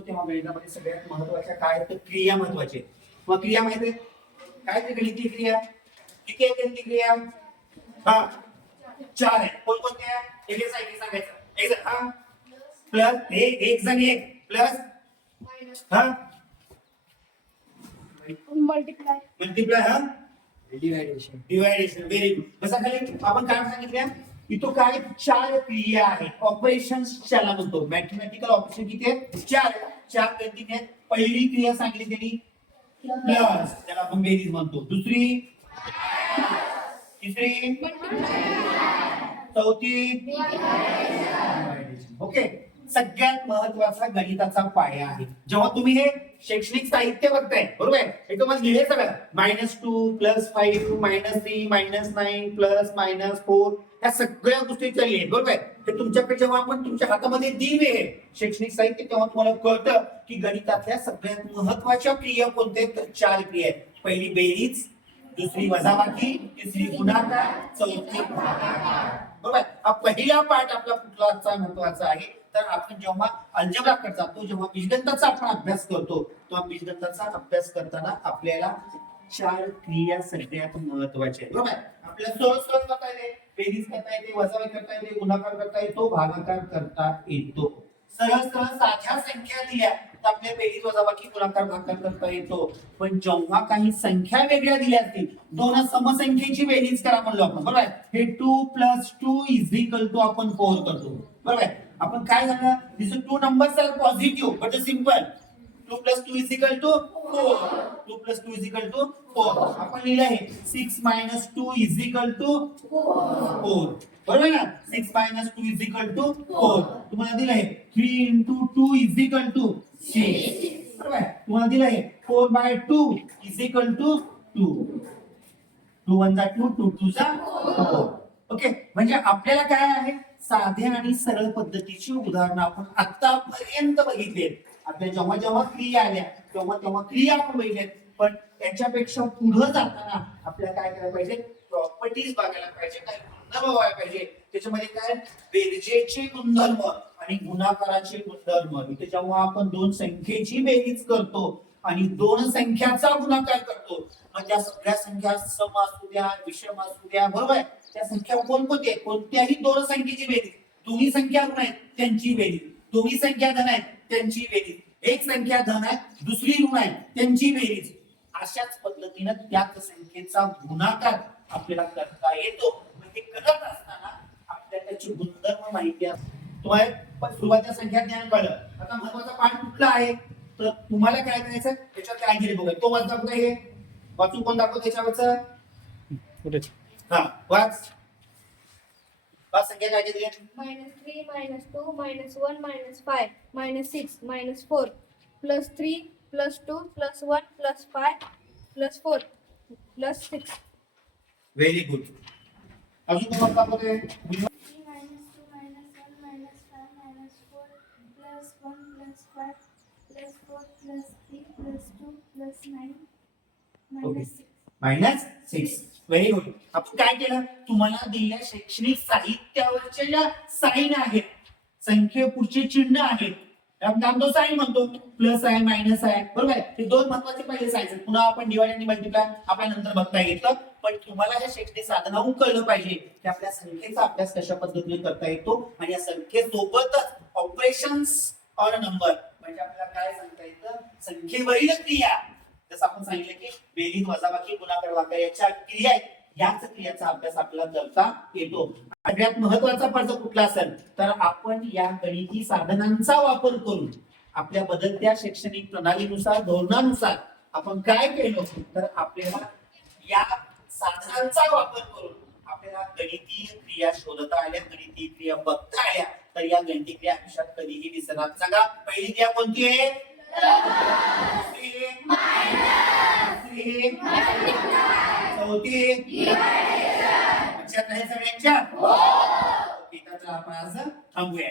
करतो तेव्हा गणितामध्ये सगळ्यात महत्त्वाच्या काय तर क्रिया महत्त्वाचे. मग क्रिया माहिती आहे? काय ते गणितीय क्रिया? किती आहे गणितीय क्रिया? हा. चार आहे कोणकोणत्या एक एक सांग- एक सांगायचं एक जण हा. प्लस एक एक जण एक. प्लस? हा. मल्टिप्लाय मल्टिप्लाय हा. डिवायडेशन डिवायडेशन व्हेरी गुड बसा खाली? आपण काय सांगितलं? इथं काय? चार क्रिया आहेत ऑपरेशन्स ज्याला म्हणतो. मॅथमॅटिकल ऑपरेशन किती आहेत? चार. चार आहेत? पहिली क्रिया सांगितली त्यांनी. प्लस त्याला आपण बेरीज म्हणतो. दुसरी? तिसरी? चौथी? ओके सगळ्यात महत्त्वाचा गणिताचा पाया आहे. जेव्हा तुम्ही हे शैक्षणिक साहित्य बघताय बरोबर? आहे हे तुम्हाला लिहिले सगळं. Minus two plus five two minus three minus nine plus minus four ह्या सगळ्या गोष्टी चालली बरोबर? आहे तुमच्याकडे जेव्हा आपण तुमच्या हातामध्ये दिवे हे शैक्षणिक साहित्य तेव्हा तुम्हाला कळतं की गणितातल्या सगळ्यात महत्त्वाच्या क्रिया कोणत्या तर चार क्रिया आहेत. पहिली बेरीज दुसरी वजाबाकी तिसरी गुणाकार चौथी भागाकार बरोबर? हा पहिला पाठ आपला कुठलाचा महत्त्वाचा आहे. तर आपण जेव्हा अल्जब्राकडे जातो जेव्हा बीजगणिताचा आपण अभ्यास करतो तेव्हा बीजगणिताचा अभ्यास करताना आपल्याला चार क्रिया सगळ्यात महत्त्वाच्या आहेत. बरोबर? आपल्याला सरळ सरळ करता येते. बेरीज करता येते वजाबाकी करता येते गुणाकार करता येतो भागाकार करता येतो. सरळ सरळ साध्या संख्या दिल्या तर आपल्या बेरीज वजाबाकी गुणाकार भागाकार करता येतो. पण जेव्हा काही संख्या वेगळ्या दिल्या असतील दोन समसंख्येची बेरीज करा म्हणलो आपण. बरोबर? हे two plus two is equal to आपण फोर करतो. बरोबर? आपण काय झालं? This two numbers are positive but simple two plus two is equal to four two plus two is equal to four आपण लिहिलं आहे six minus two is equal to four बरोबर ना? Six minus two is equal to four तुम्हाला दिलं आहे three into two is equal to six बरोबर? तुम्हाला दिलं आहे four by two is equal to two two two one two two two जा फोर ओके म्हणजे आपल्याला काय आहे? साध्या आणि सरळ पद्धतीची उदाहरणं आपण आतापर्यंत बघितली आपल्या जेव्हा जेव्हा क्रिया आल्या तेव्हा तेव्हा क्रिया आपण बघितल्या पण त्याच्यापेक्षा पुढे जाताना आपल्याला काय करायला पाहिजे? प्रॉपर्टीज बघायला पाहिजे. काही गुणधर्म बघायला पाहिजे. त्याच्यामध्ये काय? बेरजेचे गुणधर्म आणि गुणाकाराचे गुणधर्म. इथे जेव्हा आपण दोन संख्येची बेरीज करतो आणि दोन संख्याचा गुणाकार करतो. मग त्या सगळ्या संख्या सम असू द्या विषम असू द्या बरोबर आहे? त्या संख्या कोणकोणत्या कोणत्याही दोन संख्येची बेरीज. दोन्ही संख्या ऋण आहेत? त्यांची बेरीज. दोन्ही संख्या धन आहेत? त्यांची बेरीज. एक संख्या धन आहे दुसरी ऋण आहे त्यांची बेरीज. अशाच पद्धतीनं त्याच संख्येचा गुणाकार आपल्याला करता येतो. म्हणजे करत असताना आपल्याला त्याची गुणधर्म माहिती असते तुम्हाला पण सुरुवातीला संख्या ज्ञान कळलं. आता महत्त्वाचा पाठ कुठला आहे? तर तुम्हाला काय करायचं त्याच्यात काय केले बघा. तो वाच दाखवतो हे. वाचून कोण दाखवतो त्याच्यावरच? हा वाच. वाच संख्या काय केली? Minus three minus two minus one minus five minus six minus four plus three plus two plus one plus five plus four plus six very good अजून तुम्हाला दाखवते plus 4 plus 3 plus 2 plus 9 Okay. minus 6. Minus six very good आपण काय केलं? तुम्हाला दिलेल्या शैक्षणिक साहित्यावरच्या ज्या साईन आहेत संख्ये पुढचे चिन्ह आहेत आपण साईन म्हणतो. प्लस आहे मायनस आहे. बरोबर आहे? हे दोन महत्त्वाचे पहिले साईन आहेत. पुन्हा आपण डिवाइड आणि मल्टिप्लाय आपल्या नंतर बघता येतं पण तुम्हाला या शैक्षणिक साधनाहून कळलं पाहिजे की आपल्या संख्येचा अभ्यास कशा पद्धतीने करता येतो. आणि या संख्येसोबतच ऑपरेशन्स ऑन नंबर म्हणजे आपल्याला काय सांगता येतं? संख्येवरील क्रिया. जसं आपण सांगितलं की बेरीज वजाबाकी गुणाकार वाका याच्या क्रिया आहेत. याच क्रियाचा अभ्यास आपल्याला करता येतो. सगळ्यात महत्त्वाचा पर्ज कुठला असेल? तर आपण या गणिती साधनांचा वापर करून आपल्या बदलत्या शैक्षणिक प्रणालीनुसार धोरणानुसार आपण काय केलं? तर आपल्याला या साधनांचा वापर करून आपल्याला गणितीय क्रिया शोधता आल्या गणितीय क्रिया बघता आल्या. तर या गणितीय क्रिया आयुष्यात कधीही विसरणार सांगा पहिली क्रिया कोणती आहे? चौथी लक्षात नाही सगळ्यांच्या? हो. आपण असं थांबूया.